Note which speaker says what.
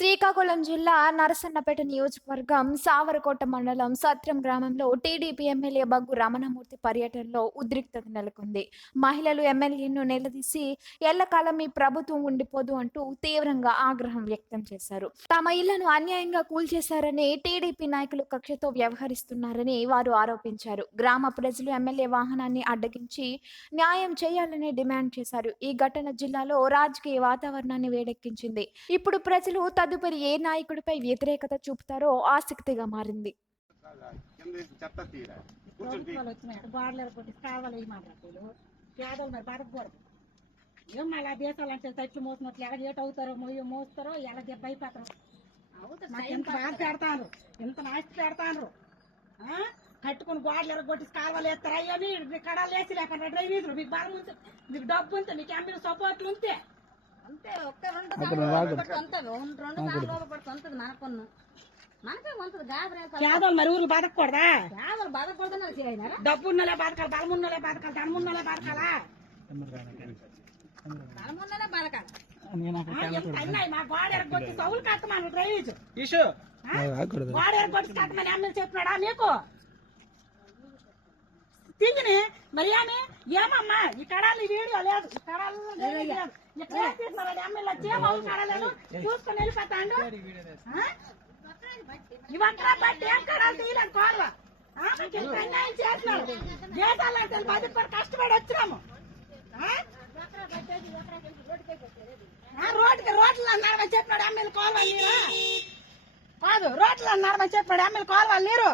Speaker 1: శ్రీకాకుళం జిల్లా నరసన్నపేట నియోజకవర్గం సావరకోట మండలం సత్రం గ్రామంలో టీడీపీ ఎమ్మెల్యే బగ్గు రమణమూర్తి పర్యటనలో ఉద్రిక్తత నెలకొంది. మహిళలు ఎమ్మెల్యేను నిలదీసి ఎల్లకాలం మీ ప్రభుత్వం ఉండిపోదు అంటూ తీవ్రంగా ఆగ్రహం వ్యక్తం చేశారు. తమ ఇళ్ళను అన్యాయంగా కూల్చేశారని టీడీపీ నాయకులు కక్షతో వ్యవహరిస్తున్నారని వారు ఆరోపించారు. గ్రామ ప్రజలు ఎమ్మెల్యే వాహనాన్ని అడ్డగించి న్యాయం చేయాలని డిమాండ్ చేశారు. ఈ ఘటన జిల్లాలో రాజకీయ వాతావరణాన్ని వేడెక్కించింది. ఇప్పుడు ప్రజలు తదుపరి ఏ నాయకుడిపై వ్యతిరేకత చూపుతారో ఆసక్తిగా మారింది.
Speaker 2: ఏం మళ్ళా దేశాలు అంటే తట్లు మోసినట్లు ఎలా ఏటు అవుతారో మోయ మోస్తారో ఎలా దెబ్బ అయిపోతారో మాకు ఎంత బాధ పెడతాను ఎంత నాస్తి పెడతాను కట్టుకుని గోడలు ఎరగొట్టి కాలువలు వేస్తారు అయ్యని మీకు కడాలు వేసి లేకుండా డ్రైవీసులు మీకు బలం ఉంటే మీకు డబ్బు ఉంటే మీకు ఎంపీలు సపోర్ట్లు ఉంటే
Speaker 3: అంతే ఒక్క రెండు రెండు మనకున్న. మనకే ఉంటుంది గాబరే
Speaker 2: పేదలు మరి ఊరు బతకూడదా
Speaker 3: పేదలు బాధపడుతున్నారు చేయనారా
Speaker 2: డబ్బు ఉన్నలే బతకాలి బలం ఉన్నలే బతకాలి? ధనం ఉన్నలే బతకాలా.
Speaker 3: బలమున్నదే బలకాలి
Speaker 2: ఆ, ఎంత అన్నాయి మా గోడ ఎరగొట్టి సౌలు కట్టమని డ్రైనేజ్
Speaker 4: ఈషు
Speaker 2: గోడ ఎరగొట్టి కట్టమని ఎమ్మెల్యే చెప్పినాడా మీకు తింగిని మరి ఏమి ఏమమ్మా ఈ కడాలు వీడియో లేదు. ఈ కడాలు ఏం కడలేదు చూసుకొని వెళ్ళిపోతాడు. బట్టి కడాలు. తీయలేదు అన్యాయం చేస్తున్నారు కష్టపడి వచ్చినాము. రోడ్డుకి రోడ్లు చెప్పినాడు ఎమ్మెల్యే కోరవాలి నీరు. కాదు రోడ్లు అన్నాడమని చెప్పినాడు ఎమ్మెల్యే కోరవాలి నీరు.